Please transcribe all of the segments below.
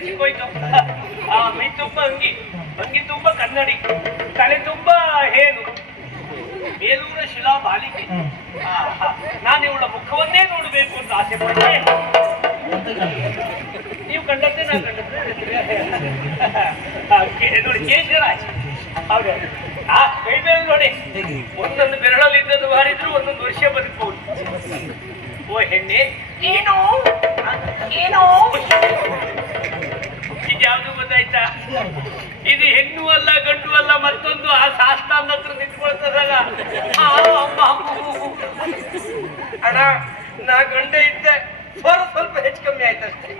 ಸಿಕ್ಕೋಯ್ತು ಆ, ಮೈ ತುಂಬ ಅಂಗಿ. ಅಂಗಿ ತುಂಬ ಕನ್ನಡಿ. ತಲೆ ತುಂಬ ಹೇನು ಬೇಲೂರ ಶಿಲಾ ಬಾಲಿಕೆ. ನಾನು ಇವಳ ಮುಖವನ್ನೇ ನೋಡಬೇಕು ಅಂತ ಆಸೆ ಪಟ್ಟೆ ನೀವು ಕಂಡದ್ದೇ ನಾನು ಕಂಡದ್ದೇ ನೋಡಿ ಕೇಶರಾಜ್ ಹೌದು. ಆ, ಕೈ ಮೇಲೆ ನೋಡಿ. ಒಂದೊಂದು ಬೆರಳಲ್ಲಿ ಇದ್ದದ್ದು ಮಾಡಿದ್ರು ಒಂದೊಂದು ವರ್ಷ ಬದುಕಬಹುದು. ಓ ಹೆಣ್ಣೆ ಏನು ಏನು ಇದು ಯಾವ್ದು ಗೊತ್ತಾಯ್ತಾ ಇದು ಹೆಣ್ಣು ಅಲ್ಲ ಗಂಡು ಅಲ್ಲ ಮತ್ತೊಂದು ಆ ಶಾಸ್ತ್ರಾಂದ ಹತ್ರ ನಿಂತ್ಕೊಳ್ತದಾಗ ಆ, ಅಮ್ಮ, ಅಮ್ಮ. ಅಣ್ಣ ನಾ ಗಂಡ ಇದ್ದೆ ಸ್ವಲ್ಪ ಸ್ವಲ್ಪ ಹೆಚ್ಚು ಕಮ್ಮಿ ಆಯ್ತಷ್ಟೇ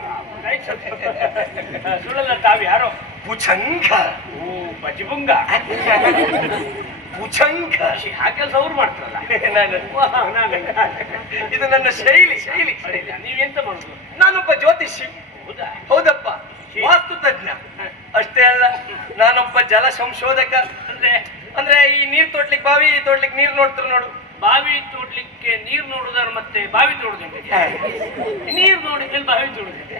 ಸುಳ್ಳಲ್ಲ ತಾವು ಯಾರೋ ಪುಚಂಗ ಓ ಬಜಿಬುಂಗ ಪುಚಂಗ ಆ ಕೆಲಸ ಅವ್ರು ಮಾಡ್ತಾರಲ್ಲ ನಾನು- ಇದು ನನ್ನ ಶೈಲಿ ಶೈಲಿ ಸರಿಲ್ಲ, ನೀವೆಂತ ಮಾಡುದು? ನಾನೊಬ್ಬ ಜ್ಯೋತಿಷಿ. ಹೌದಾ? ಹೌದಪ್ಪ. ವಾಸ್ತು ತಜ್ಞ ಅಷ್ಟೇ ಅಲ್ಲ ನಾನೊಬ್ಬ ಜಲ ಸಂಶೋಧಕ. ಅಂದ್ರೆ? ಅಂದ್ರೆ ಈ ನೀರ್ ತೋಡ್ಲಿಕ್ಕೆ ಬಾವಿ ತೋಡ್ಲಿಕ್ಕೆ ನೀರ್ ನೋಡ್ತಾರ ನೋಡು. ಬಾವಿ ತೋಡ್ಲಿಕ್ಕೆ ನೀರ್ ನೋಡುದಾರ ಮತ್ತೆ ಬಾವಿ ತೋಡುದಂತೆ ನೀರ್ ನೋಡಿದ್ರೆ ಬಾವಿ ತೋಡುದಂತೆ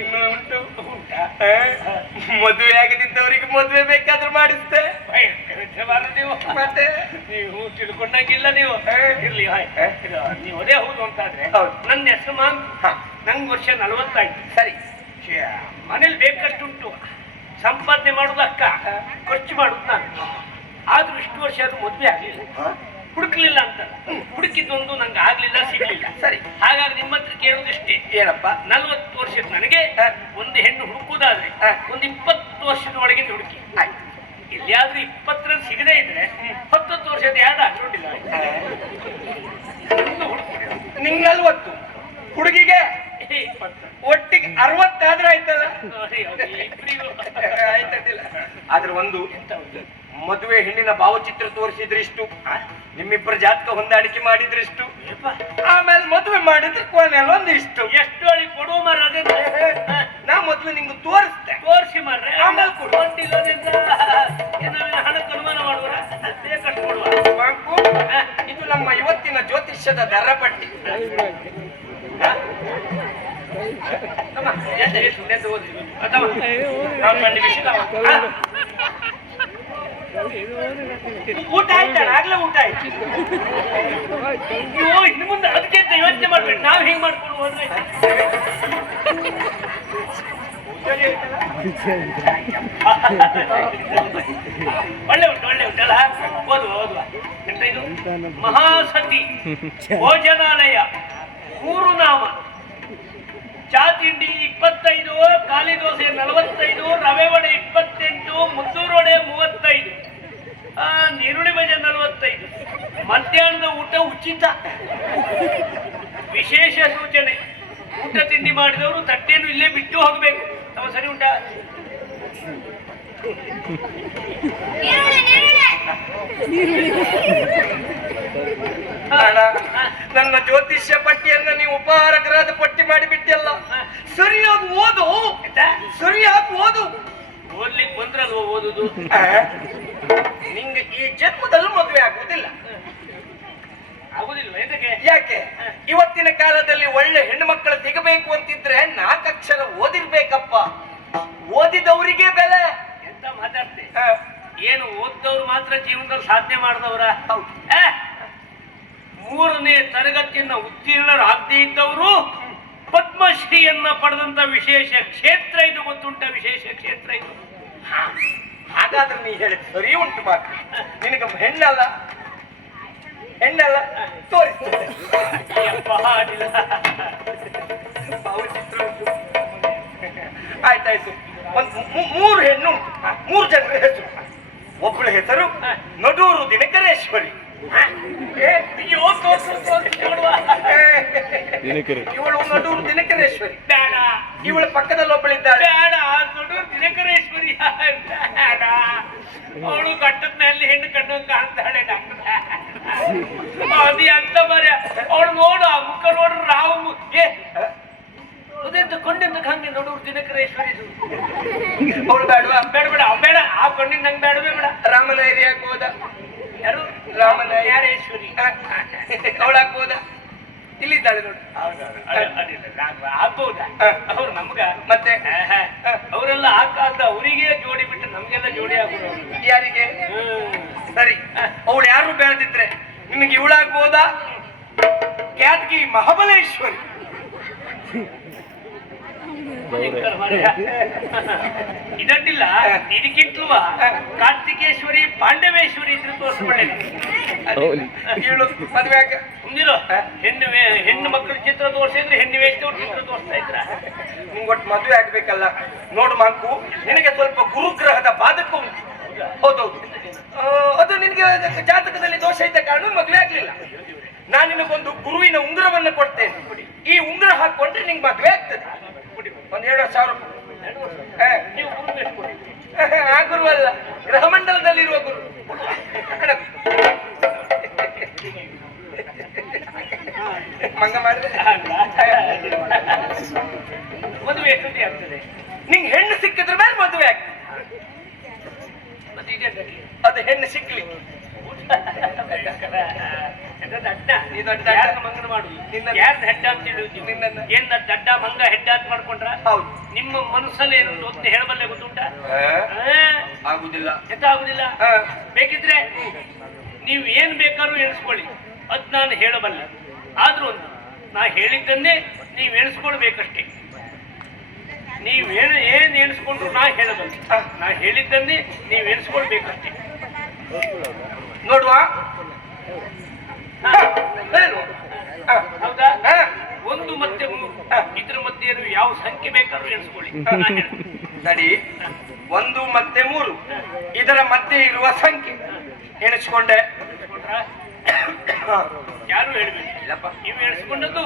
ಇನ್ನು ಉಂಟು ಮದುವೆ ಆಗದಿದ್ದವರಿಗೆ ಮದುವೆ ಬೇಕಾದ್ರೂ ಮಾಡಿಸ್ತೆ ಭಯಂಕರ ನೀವು. ಮತ್ತೆ? ನೀವು ತಿಳ್ಕೊಂಡಂಗಿಲ್ಲ ನೀವು. ಇರ್ಲಿ ನೀವು ಅದೇ ಹೌದು ಅಂತಾದ್ರೆ. ನನ್ನ ಹೆಸರು ಮಾನ್ ನಂಗೆ ವರ್ಷ ನಲವತ್ತಾಯ್ತು. ಸರಿ. ಮನೇಲಿ ಬೇಕಷ್ಟುಂಟು. ಸಂಪಾದನೆ ಮಾಡುದಕ್ಕ ಖರ್ಚು ಮಾಡುದು ನಾನು. ಆದ್ರೂ ಇಷ್ಟು ವರ್ಷ ಅದು ಮದ್ವೆ ಆಗ್ಲಿಲ್ಲ? ಹುಡುಕ್ಲಿಲ್ಲ ಅಂತ ಹುಡುಕಿದ್ದೊಂದು ನಂಗೆ ಆಗ್ಲಿಲ್ಲ ಸಿಗ್ಲಿಲ್ಲ. ಸರಿ. ಹಾಗಾಗಿ ನಿಮ್ಮ ಹತ್ರ ಕೇಳುದಿಷ್ಟೇ ಏನಪ್ಪ? ನಲ್ವತ್ತು ವರ್ಷದ ನನಗೆ. ಒಂದು ಹೆಣ್ಣು ಹುಡುಕುದಾದ್ರೆ. ಒಂದು ಇಪ್ಪತ್ತು ವರ್ಷದ ಒಳಗಿಂದ ಹುಡುಕಿ. ಆಯ್ತು. ಎಲ್ಲಿಯಾದ್ರೂ ಇಪ್ಪತ್ತರಲ್ಲಿ ಸಿಗದೇ ಇದ್ರೆ ಹತ್ತತ್ತು ವರ್ಷದ ಯಾರು ಹಾಕೊಂಡಿಲ್ಲ ಒಂದು ಹುಡುಕ್ಬಿಡಿ. ನಿಂಗೆ ನಲ್ವತ್ತು ಹುಡುಗಿಗೆ ಏ, ಇಪ್ಪತ್ತು. ಒಟ್ಟಿಗೆ ಅರವತ್ತಾದ್ರೆ ಆಯ್ತಲ್ಲ ಅರೆ, ಅವ್ರು ಇಬ್ರಿಗೂ. ಆಯ್ತದಿಲ್ಲ ಆದ್ರೆ ಒಂದು ಎಂತ ಒಂದು? ಮದುವೆ ಹೆಣ್ಣಿನ ಭಾವಚಿತ್ರ ತೋರಿಸಿದ್ರಿಷ್ಟು ನಿಮ್ಮಿಬ್ಬರ ಜಾತಕ ಹೊಂದಾಣಿಕೆ ಮಾಡಿದ್ರಿಷ್ಟು ಆಮೇಲೆ ಮದುವೆ ಮಾಡಿದ್ರೆ ಕೊನೆಯಲ್ಲಿ ಒಂದು ಇಷ್ಟು ಎಷ್ಟು ಹೇಳಿ ಕೊಡುವ ಮರ ನಾ ಮೊದಲು ನಿಮ್ಗೆ ತೋರಿಸ್ತೆ ತೋರಿಸಿ ಮಾಡ್ರೆ ಆಮೇಲೆ ಕೊಡು. ಕೊಟ್ಟಿಲ್ಲದ್ರಿಂದ ಏನಾದ್ರು ಹಣಕ್ಕೆ ಅನುಮಾನ ಮಾಡುವ ಬೇಕಷ್ಟು ಕೊಡುವ ಬಾಂಕು, ಇದು ನಮ್ಮ ಇವತ್ತಿನ ಜ್ಯೋತಿಷ್ಯದ ದರ ಪಟ್ಟಿ ನೆನ್ದು ಓದಿದ್ರು? ಅಥವಾ? ಊಟ ಆಯ್ತಾಳ ಆಗ್ಲೇ ಊಟ ಆಯ್ತು. ನೀವು ಇನ್ನು ಮುಂದೆ ಅದಕ್ಕೆ ಯೋಚನೆ ಮಾಡ್ಬೇಕು ನಾವು ಹಿಂಗ್ ಮಾಡ್ಕೊಂಡು ಹೋದ್ರೆ? ಒಳ್ಳೆ ಉಂಟು ಒಳ್ಳೆ ಉಂಟಲ್ಲ ಓದುವ ಓದುವ. ಮಹಾಸತಿ. ಭೋಜನಾಲಯ. ಮೂರು ನಾಮ. ಚಾ ತಿಂಡಿ ಇಪ್ಪತ್ತೈದು, ಖಾಲಿ ದೋಸೆ, ನಲವತ್ತೈದು, ರವೆ ಉಚಿತ ವಿಶೇಷ ಸೂಚನೆ. ಊಟ ತಿಂಡಿ ಮಾಡಿದವರು ತಟ್ಟೆಯನ್ನು ಇಲ್ಲೇ ಬಿಟ್ಟು ಹೋಗಬೇಕು. ತಮ್ಮ ಸರಿ ಉಂಟಾ? ಅಣ್ಣ ನನ್ನ ಜ್ಯೋತಿಷ್ಯ ಪಟ್ಟಿಯನ್ನ ನೀವು ಉಪಹಾರ ಗ್ರಹದ ಪಟ್ಟಿ ಮಾಡಿಬಿಟ್ಟಿಲ್ಲ ಸರಿಯಾಗಿ ಓದು. ಸರಿಯಾಗಿ ಓದು. ಓದ್ಲಿಕ್ಕೆ ಬಂದ್ರಲ್ವ ಓದುದು? ನಿಂಗೆ ಈ ಜನ್ಮದಲ್ಲೂ ಮದುವೆ ಆಗುವುದಿಲ್ಲ. ಯಾಕೆ? ಇವತ್ತಿನ ಕಾಲದಲ್ಲಿ ಒಳ್ಳೆ ಹೆಣ್ಣು ಮಕ್ಕಳು ಸಿಗಬೇಕು ಅಂತಿದ್ರೆ ನಾಲ್ಕಕ್ಷರ ಓದಿರ್ಬೇಕಪ್ಪ. ಓದಿದವರಿಗೆ ಬೆಲೆ. ಎಂತ ಮಾತಾಡ್ತಿ? ಏನು ಓದ್ದವ್ರು ಮಾತ್ರ ಜೀವನದಲ್ಲಿ ಸಾಧನೆ ಮಾಡಿದವರ. ಮೂರನೇ ತರಗತಿಯನ್ನ ಉತ್ತೀರ್ಣರಾಗದೇ ಇದ್ದವರು ಪದ್ಮಶ್ರೀಯನ್ನ ಪಡೆದಂತ ವಿಶೇಷ ಕ್ಷೇತ್ರ ಇದು ಗೊತ್ತುಂಟ? ವಿಶೇಷ ಕ್ಷೇತ್ರ ಇದು. ಹಾ, ಹಾಗಾದ್ರೆ ನೀ ಹೇಳಿ ಸರಿ ಉಂಟು ಮಾತ್ರ ನಿನಗೆ ಹೆಣ್ಣಲ್ಲ. ಹೆಣ್ಣಲ್ಲ. ತೋರಿಸ್ತೇನೆ. ಭಾವಚಿತ್ರ ಉಂಟು ಆಯ್ತಾಯ್ತು ಒಂದು ಮೂರು ಹೆಣ್ಣು ಮೂರು ಜನರ ಹೆಸರು. ಒಬ್ಬಳ ಹೆಸರು ನಡೂರು ದಿನಕರೇಶ್ವರಿ. ಇವಳು ನಡೂರು ದಿನಕರೇಶ್ವರಿ. ಬೇಡ. ಇವಳ ಪಕ್ಕದಲ್ಲಿ ಒಬ್ಬಳಿದ್ದಾಳೆ. ಬೇಡ ನಡೂರು ದಿನಕರೇಶ್ವರಿ. ಬೇಡ. ಅವಳು ಕಟ್ಟದ ಮೇಲೆ ಹೆಣ್ಣು ಕಟ್ಟು ಕಾಣ್ತಾಳೆ ಡಾಕ್ಟರ್. ಅದು ಎಂತ ಮರ್ಯ ಅವಳು ನೋಡು ಆ ಮುಖ ನೋಡು ರಾವು ಏ ಅದೆಂತ ಕೊಂಡಿಂದ ಹಂಗೆ ನೋಡು ದಿನಕರೇಶ್ವರಿ. ಅವಳು ಬೇಡವಾ? ಬೇಡ ಬೇಡ ಬೇಡ. ಆ ಕೊಂಡಿಂದ ನಂಗೆ ಬೇಡವೇ ಬೇಡ. ರಾಮನ ಏರಿಯಾ ಹಾಕ್ಬೋದ? ಯಾರು? ರಾಮನ ಯಾರೇಶ್ವರಿ. ಅವಳು ಹಾಕ್ಬೋದ? ಇಲ್ಲಿದ್ದಾಳೆ ನೋಡಿ. ಆಗ್ಬಹುದಾ ಹ. ಅವ್ರು ನಮ್ಗ. ಮತ್ತೆ. ಅವರೆಲ್ಲ ಹಾಕಾದ ಅವರಿಗೆ ಜೋಡಿ ಬಿಟ್ಟು ನಮ್ಗೆಲ್ಲ ಜೋಡಿ ಹಾಕೋದು ಯಾರಿಗೆ? ಸರಿ. ಅವಳು ಯಾರು ಬೆಳೆದಿದ್ರೆ ನಿಮಗೆ ಇವಳಾಗ್ಬೋದಾ? ಕ್ಯಾಟ್ಗಿ ಮಹಾಬಲೇಶ್ವರಿ. ಇದಕ್ಕಿಲ್ಲ ಇದಕ್ಕಿಂತಲೂ ಕಾರ್ತಿಕೇಶ್ವರಿ ಪಾಂಡವೇಶ್ವರಿ ಇದ್ರೆ ತೋರಿಸ್ಕೊಳ್ಳಿ. ಹೇಳು ಮದುವೆ ಮುಂದಿರೋ ಹೆಣ್ಣು ಹೆಣ್ಣು ಮಕ್ಕಳ ಚಿತ್ರ ತೋರಿಸಿದ್ರೆ ಹೆಣ್ಣು ವೇಷದವ್ರ ಚಿತ್ರ ತೋರಿಸ್ತಾ ಇದ್ರ. ನಿಮ್ಗೆ ಒಟ್ಟು ಮದುವೆ ಆಗ್ಬೇಕಲ್ಲ. ನೋಡು ಮಂಕು ನಿನಗೆ ಸ್ವಲ್ಪ ಗುರುಗ್ರಹದ ಬಾಧಕ ಉಂಟು. ಹೌದೌದು. ಅದು ನಿನಗೆ ಜಾತಕದಲ್ಲಿ ದೋಷ ಇದ್ದ ಕಾರಣ ಮದುವೆ ಆಗ್ಲಿಲ್ಲ. ನಾನು ನಿನಗೊಂದು ಗುರುವಿನ ಉಂಗುರವನ್ನು ಕೊಡ್ತೇನೆ. ಈ ಉಂಗುರ ಹಾಕೊಂಡ್ರೆ ನಿಂಗೆ ಮದುವೆ ಆಗ್ತದೆ. ಒಂದ್ ಎರಡು ಸಾವಿರ ಆ ಗುರು ಅಲ್ಲ ಗ್ರಹಮಂಡಲದಲ್ಲಿರುವ ಗುರು. ಮಂಗ ಮಾಡಿದ್ರೆ ಮದುವೆ ಆಗ್ತದೆ? ನಿಂಗೆ ಹೆಣ್ಣು ಸಿಕ್ಕಿದ್ರ ಮೇಲೆ ಮದುವೆ ಆಗ್ತದೆ. ಅದು ಹೆಣ್ಣು ಸಿಕ್ಲಿ. ನಿನ್ನ- ದಡ್ಡ? ಮಂಗ ಹೆಡ್ಡಾಟ್ ಮಾಡ್ಕೊಂಡ್ರ? ಹೌದು. ನಿಮ್ಮ ಮನಸ್ಸಲ್ಲಿ ಏನು ಅಂತ ಹೇಳಬಲ್ಲೆ ಗೊತ್ತುಂಟ? ಆಗುದಿಲ್ಲ. ಎಂತ ಆಗುದಿಲ್ಲ? ಬೇಕಿದ್ರೆ ನೀವು ಏನ್ ಬೇಕಾದ್ರೂ ಎಣಿಸ್ಕೊಳ್ಳಿ. ಅದ್ ನಾನು ಹೇಳಬಲ್ಲೆ. ಆದ್ರೂ ಒಂದು ನಾ ಹೇಳಿದ್ದನ್ನೇ ನೀವು ಎಣಿಸ್ಕೊಳ್ಬೇಕಷ್ಟೇ. ನೀವು ಏನು ಏನ್ ಎಣಿಸ್ಕೊಂಡ್ರು ನಾ ಹೇಳಬಲ್ಲೆ. ನಾ ಹೇಳಿದ್ದನ್ನೇ ನೀವ್ ಎಣಿಸ್ಕೊಳ್ಬೇಕಷ್ಟೇ. ನೋಡುವ. ಹೌದಾ? ಒಂದು ಮತ್ತೆ ಮೂರು. ಇದ್ರ ಮಧ್ಯೆ ಯಾವ ಸಂಖ್ಯೆ ಬೇಕಾದ್ರೂ ಎಣಿಸ್ಕೊಳ್ಳಿ. ಸರಿ ಒಂದು ಮತ್ತೆ ಮೂರು. ಇದರ ಮಧ್ಯೆ ಇರುವ ಸಂಖ್ಯೆ. ಎಣಿಸ್ಕೊಂಡೆ. ಯಾರು ಹೇಳ್ಬೇಕು? ಇಲ್ಲಪ್ಪ. ನೀವು ಎಣಿಸ್ಕೊಂಡದ್ದು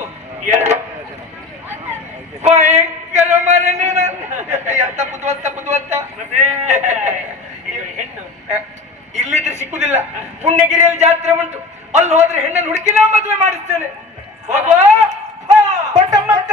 ಎರಡು. ಭಯಂಕರ ಮರನೇನ ಎಂತ ಬುದ್ಧಿವಂತ ಬುದ್ಧಿವಂತ. ಹೆಣ್ಣು ಇಲ್ಲಿದ್ರೆ ಸಿಕ್ಕುದಿಲ್ಲ. ಪುಣ್ಯಗಿರಿಯಲ್ಲಿ ಜಾತ್ರೆ ಉಂಟು. ಅಲ್ಲಿ ಹೋದ್ರೆ ಹೆಣ್ಣನ್ನು ಹುಡುಕಿ ನಾವು ಮದುವೆ ಮಾಡಿಸ್ತೇನೆ. ಹೋಗುವ? ಪಟಮಟ